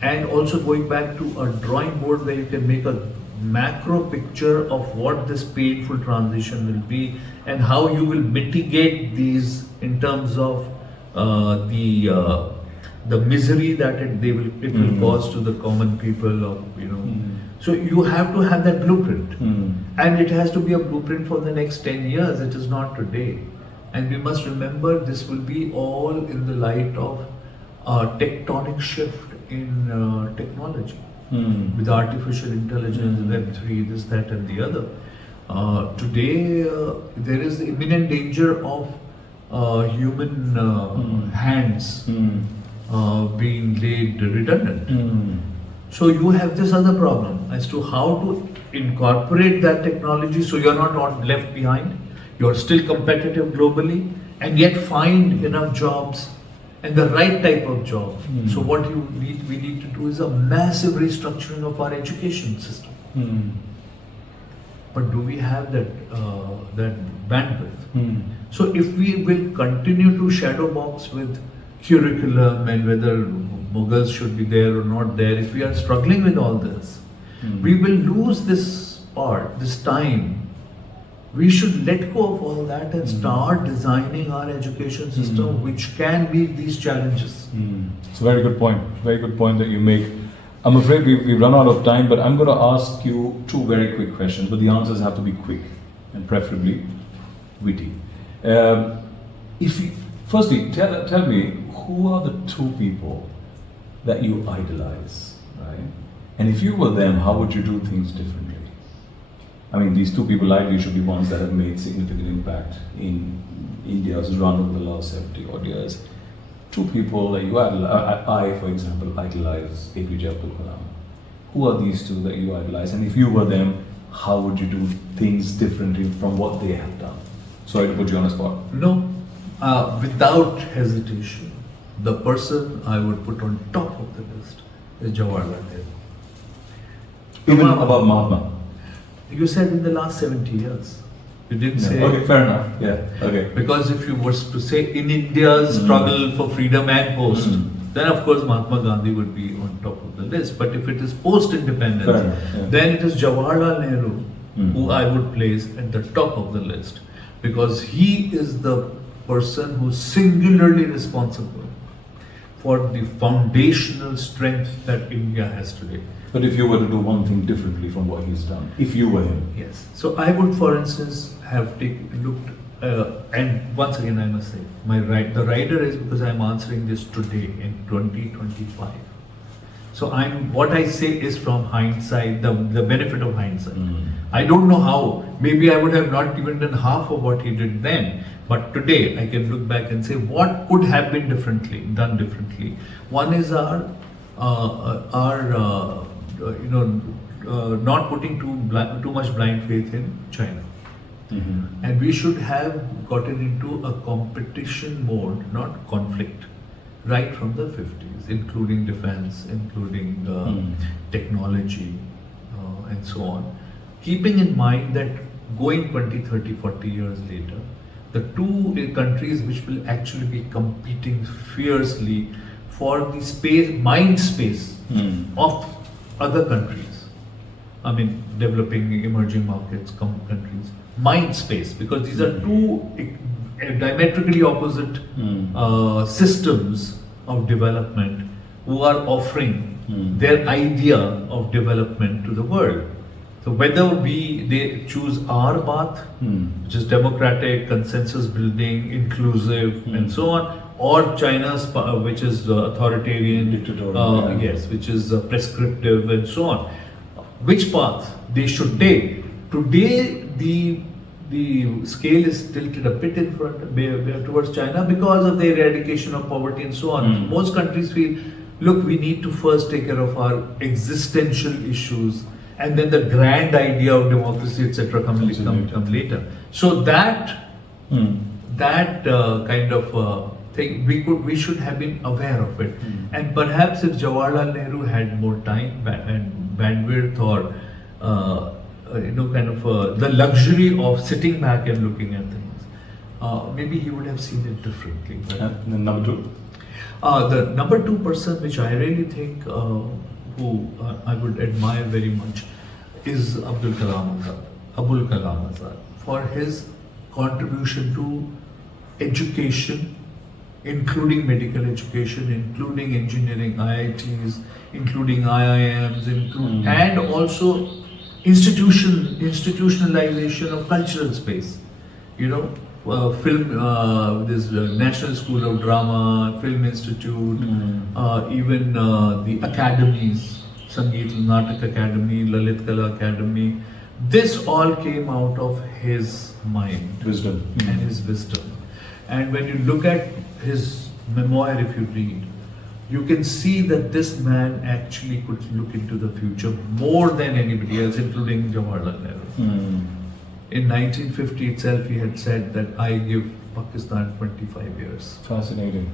And also going back to a drawing board where you can make a macro picture of what this painful transition will be and how you will mitigate these in terms of the misery that it will cause to the common people, or So you have to have that blueprint, and it has to be a blueprint for the next 10 years. It is not today, and we must remember this will be all in the light of a tectonic shift in technology with artificial intelligence, Web3, this, that, and the other. Today, there is the imminent danger of human hands being laid redundant. So you have this other problem as to how to incorporate that technology so you're not left behind, you're still competitive globally, and yet find enough jobs and the right type of job. So what we need to do is a massive restructuring of our education system. But do we have that bandwidth? So if we will continue to shadow box with curriculum and whether Mughals should be there or not there, if we are struggling with all this, we will lose this part, this time. We should let go of all that and start designing our education system which can meet these challenges. It's a very good point. Very good point that you make. I'm afraid we've run out of time, but I'm going to ask you two very quick questions, but the answers have to be quick and preferably witty. Firstly, tell me, who are the two people that you idolize, right? And if you were them, how would you do things differently? I mean, these two people ideally should be ones that have made significant impact in India's run over the last 70 odd years. Two people that you idolize. I, for example, idolize APJ Abdul Kalam. Who are these two that you idolize? And if you were them, how would you do things differently from what they have done? Sorry to put you on the spot. No, without hesitation, the person I would put on top of the list is Jawaharlal Nehru. Even above Mahatma? You said in the last 70 years. You didn't say. Okay, fair enough. Yeah, okay. Because if you were to say in India's struggle for freedom and post, then of course Mahatma Gandhi would be on top of the list. But if it is post-independence, then it is Jawaharlal Nehru who I would place at the top of the list. Because he is the person who is singularly responsible for the foundational strength that India has today. But if you were to do one thing differently from what he's done, if you were him? Yes. So I would, for instance, have looked, and once again I must say, the rider is because I'm answering this today in 2025. So what I say is from hindsight, the benefit of hindsight. I don't know how, maybe I would have not even done half of what he did then, but today I can look back and say what could have been done differently. One is our not putting too much blind faith in China. And we should have gotten into a competition mode, not conflict, right from the 50s, including defense, including technology, and so on. Keeping in mind that going 20, 30, 40 years later, the two countries which will actually be competing fiercely for the mind space of other countries. I mean, developing emerging markets, countries, mind space, because these are two diametrically opposite systems of development who are offering their idea of development to the world. So whether they choose our path, which is democratic, consensus building, inclusive, and so on, or China's, which is authoritarian, dictatorial, yes, which is prescriptive, and so on. Which path they should take? Today, the scale is tilted a bit in front towards China because of the eradication of poverty and so on. Most countries feel, look, we need to first take care of our existential issues, and then the grand idea of democracy, etc., come later. So that kind of thing, we should have been aware of it. And perhaps if Jawaharlal Nehru had more time and bandwidth or the luxury of sitting back and looking at things. Maybe he would have seen it differently. And then number two? The number two person which I really think who I would admire very much is Abul Kalam Azad, for his contribution to education, including medical education, including engineering, IITs, including IIMs, and also institutionalization of cultural space. Film, this National School of Drama, Film Institute, even the academies, Sangeet Natak Academy, Lalit Kala Academy. This all came out of his mind, Wisdom. and his wisdom. And when you look at his memoir, if you read, you can see that this man actually could look into the future more than anybody else, including Jawaharlal Nehru. In 1950 itself, he had said that I give Pakistan 25 years. Fascinating.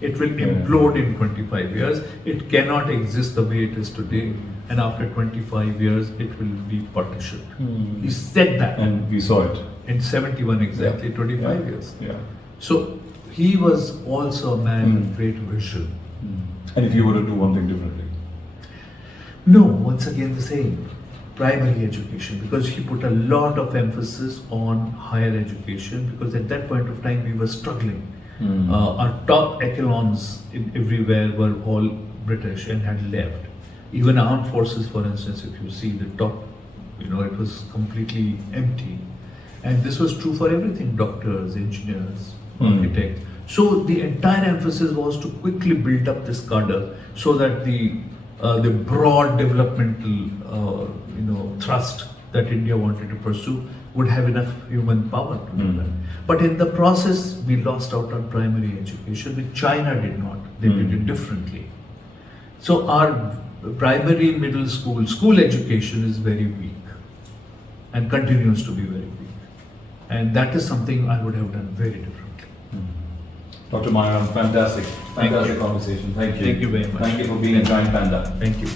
It will implode in 25 years. It cannot exist the way it is today. And after 25 years, it will be partitioned. He said that. And we saw it. In 71 exactly, 25 years. Yeah. So he was also a man with great vision. And if you were to do one thing differently? No, once again the same. Primary education, because he put a lot of emphasis on higher education, because at that point of time we were struggling. Our top echelons everywhere were all British and had left. Even armed forces, for instance, if you see the top, it was completely empty. And this was true for everything, doctors, engineers, architects. So the entire emphasis was to quickly build up this cadre so that the broad developmental thrust that India wanted to pursue would have enough human power to do that. But in the process, we lost out on primary education, which China did not. They did it differently. So our primary, middle school education is very weak and continues to be very weak. And that is something I would have done very differently. Dr. Mayaram, fantastic conversation. Thank you. Thank you very much. Thank you for being a giant panda. Thank you.